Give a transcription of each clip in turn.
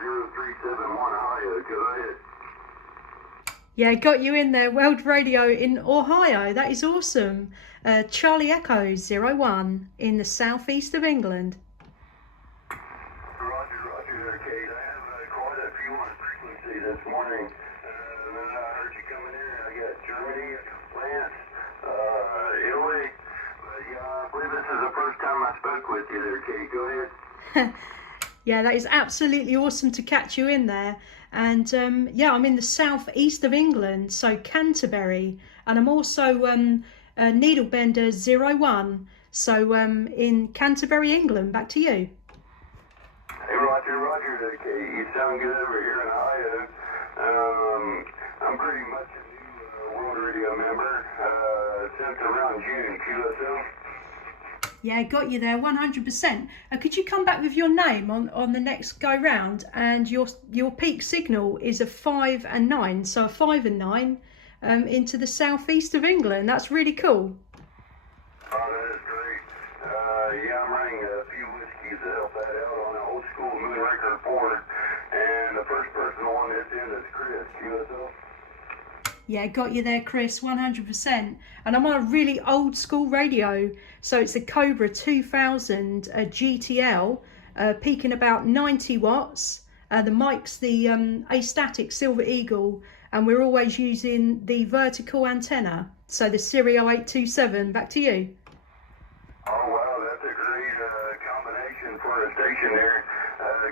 0371 Ohio. Go ahead. Yeah, got you in there. World Radio in Ohio. That is awesome. Charlie Echo 01 in the southeast of England. Roger there, Kate. I have quite a few on frequency this morning. And then I heard you coming in. I got Germany, I got France, Italy. But yeah, I believe this is the first time I spoke with you there, Kate. Go ahead. Yeah, that is absolutely awesome to catch you in there. And yeah, I'm in the southeast of England, so Canterbury, and I'm also Needlebender 01, so in Canterbury, England. Back to you. Hey, Roger there, Kate. You sound good over here in Ohio. I'm pretty much a new World Radio member since around June. QSL. Yeah, got you there, 100%. Could you come back with your name on the next go round? And your peak signal is a 5 and 9, so a 5 and 9 into the southeast of England. That's really cool. Oh, that is great. Yeah, I'm running a few whiskeys to help that out on an old school Moonraker report. And the first person on this end is Chris, QSL. Yeah, got you there, Chris, 100%. And I'm on a really old school radio. So it's a Cobra 2000 GTL, peaking about 90 watts. The mic's the astatic Silver Eagle, and we're always using the vertical antenna. So the Sirio 827. Back to you. Oh, wow, that's a great combination for a station there.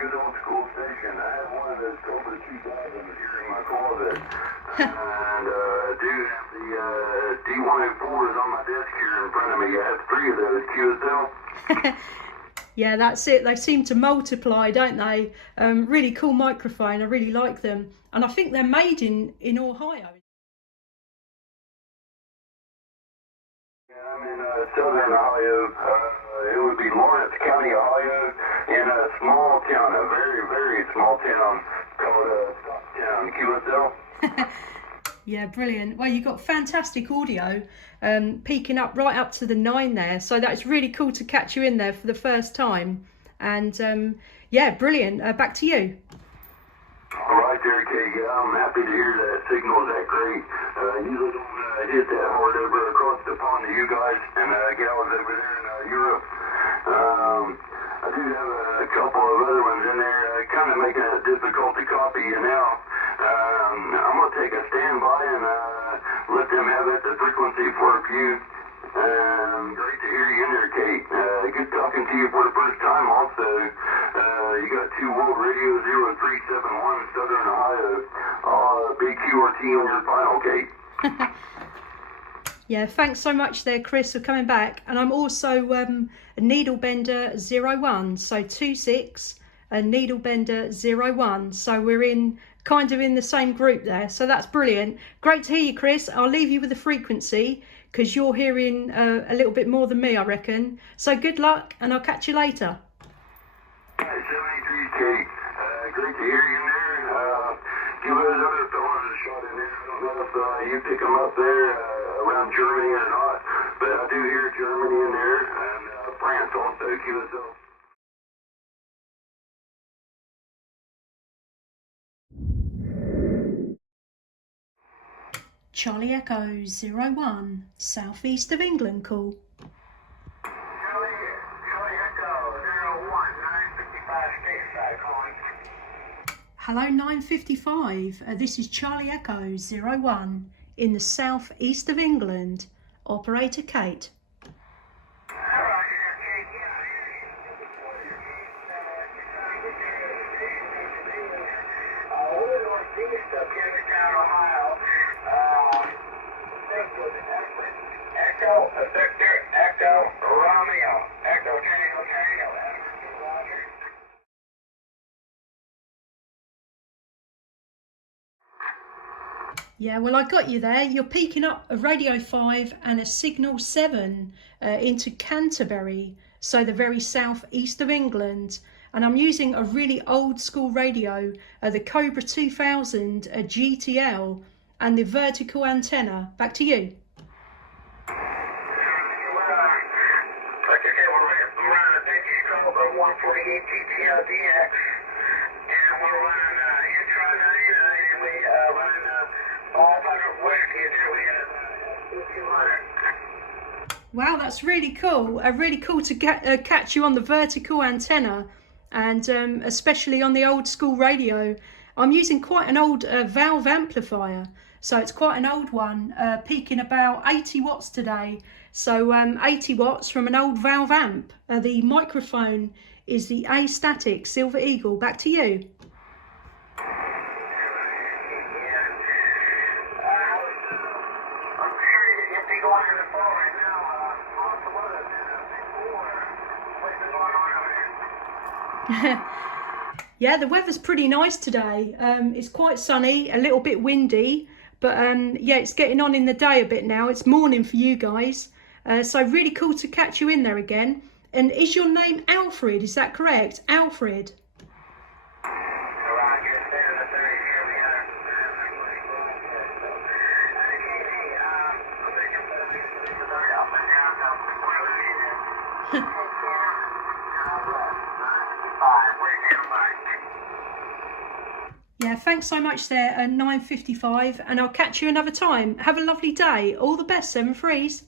Good old school station. I have one of those Cobra 2000s here in my closet. And I do have the D104s on my desk here in front of me. I have 3 of those QSL. Yeah, that's it. They seem to multiply, don't they? Really cool microphone. I really like them. And I think they're made in Ohio. Yeah, I'm in southern Ohio. It would be Lawrence County, Ohio, in a small town, a very, very small town called Stocktown, QSL. Yeah, brilliant. Well, you've got fantastic audio, peaking up right up to the 9 there. So that's really cool to catch you in there for the first time. And yeah, brilliant. Back to you. All right there, Kate. Yeah, I'm happy to hear that signal's that great. Usually don't hit that hard over across the pond to you guys and gals over there in Europe. I do have a couple of other ones in there, kind of making it difficult to copy you now. I'm going to take a standby and let them have it, the frequency for a few. Great to hear you in there, Kate. Good talking to you for the first time also. You got 2 World Radio 0371 Southern Ohio. Big QRT on your file, Kate. Yeah, thanks so much there, Chris, for coming back. And I'm also a Needlebender 01, so 26, a Needlebender 01. So we're kind of in the same group there. So that's brilliant. Great to hear you, Chris. I'll leave you with the frequency because you're hearing a little bit more than me, I reckon. So good luck, and I'll catch you later. 73, Kate. Great to hear you in there. Give those other fellas a shot in there. I don't know if you pick them up there around Germany or not, but I do hear Germany in there, and France also, QSL. Charlie Echo 01, southeast of England call. Charlie Echo 01, 955 stateside calling. Hello 955, this is Charlie Echo 01 in the southeast of England. Operator Kate. Echo, Victor, Echo, Romeo, Echo, Tango, Tango, Roger. Yeah, well, I got you there. You're peaking up a Radio 5 and a Signal 7 into Canterbury, so the very southeast of England. And I'm using a really old school radio, the Cobra 2000 GTL, and the vertical antenna. Back to you. We're running a 148 GTL DX, and we're Wow, that's really cool. Really cool to catch you on the vertical antenna, and especially on the old school radio. I'm using quite an old valve amplifier, so it's quite an old one, peaking about 80 watts today. So 80 watts from an old valve amp. The microphone is the A-static Silver Eagle. Back to you. Yeah, the weather's pretty nice today. It's quite sunny, a little bit windy, but yeah, it's getting on in the day a bit now. It's morning for you guys. So really cool to catch you in there again. And is your name Alfred? Is that correct? Alfred? Yeah, thanks so much there at 9:55, and I'll catch you another time. Have a lovely day. All the best, 7-3s.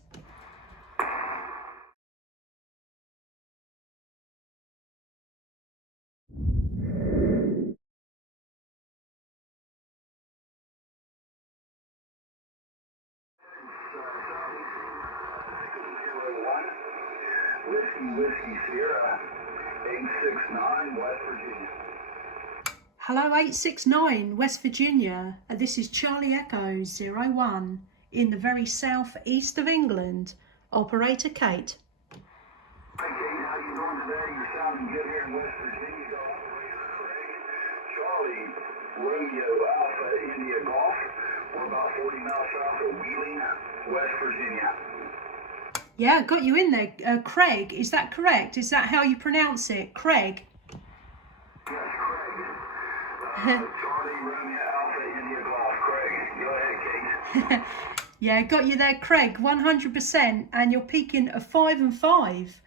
Whiskey Sierra, 869 West Virginia. Hello, 869 West Virginia. This is Charlie Echo 01 in the very southeast of England. Operator Kate. Hi Kate, how you doing today? You're sounding good here in West Virginia. Operator Craig, Charlie, Romeo Alpha India Golf. We're about 40 miles south of Wheeling, West Virginia. Yeah, got you in there. Craig, is that correct? Is that how you pronounce it? Craig? Yes, Craig. Charlie, Romeo Alpha India Golf. Craig, go ahead, Kate. Yeah, got you there, Craig, 100%. And you're peaking a 5 and 5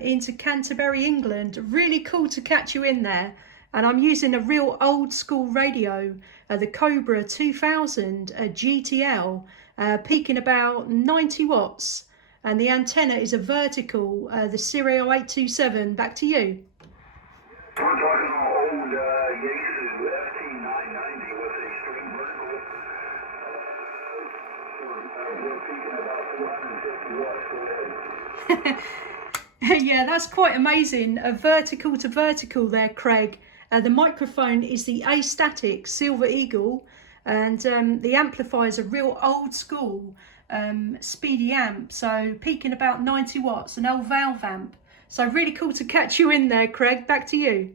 into Canterbury, England. Really cool to catch you in there. And I'm using a real old school radio, the Cobra 2000 GTL, peaking about 90 watts. And the antenna is a vertical, the Serial 827. Back to you. We're talking an old Yaesu FT990 with a string vertical. We're peaking about 450 watts. Go ahead. Yeah, that's quite amazing. A vertical to vertical there, Craig. The microphone is the A-static Silver Eagle, and the amplifier is a real old school speedy amp, so peaking about 90 watts, an old valve amp. So really cool to catch you in there, Craig. Back to you.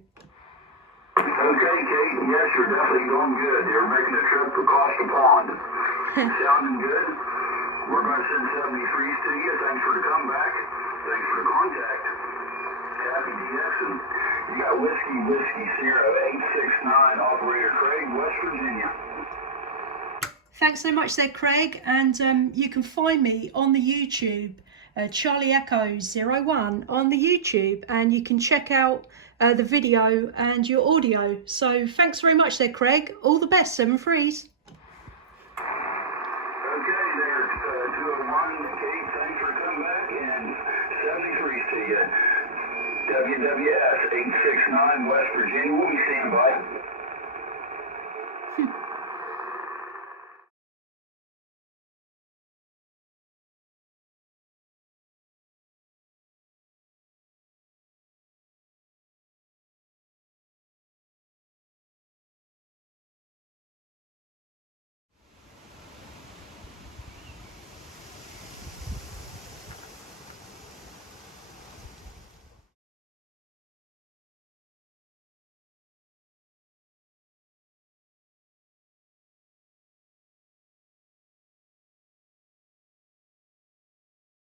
Okay, Kate. Yes, you're definitely going good. You're making a trip across the pond. Sounding good. We're going to send 73s to you. Thanks for the comeback. Thanks for the contact. Happy DX. And you got Whiskey Sierra 869 Operator Craig, West Virginia. Thanks so much there, Craig. And you can find me on the YouTube, Charlie Echo 01 on the YouTube, and you can check out the video and your audio. So thanks very much there, Craig. All the best, 7-3s. Okay, there's 201. Kate, thanks for coming back. And 73s to you. WWS 869 West Virginia. We'll be standing by.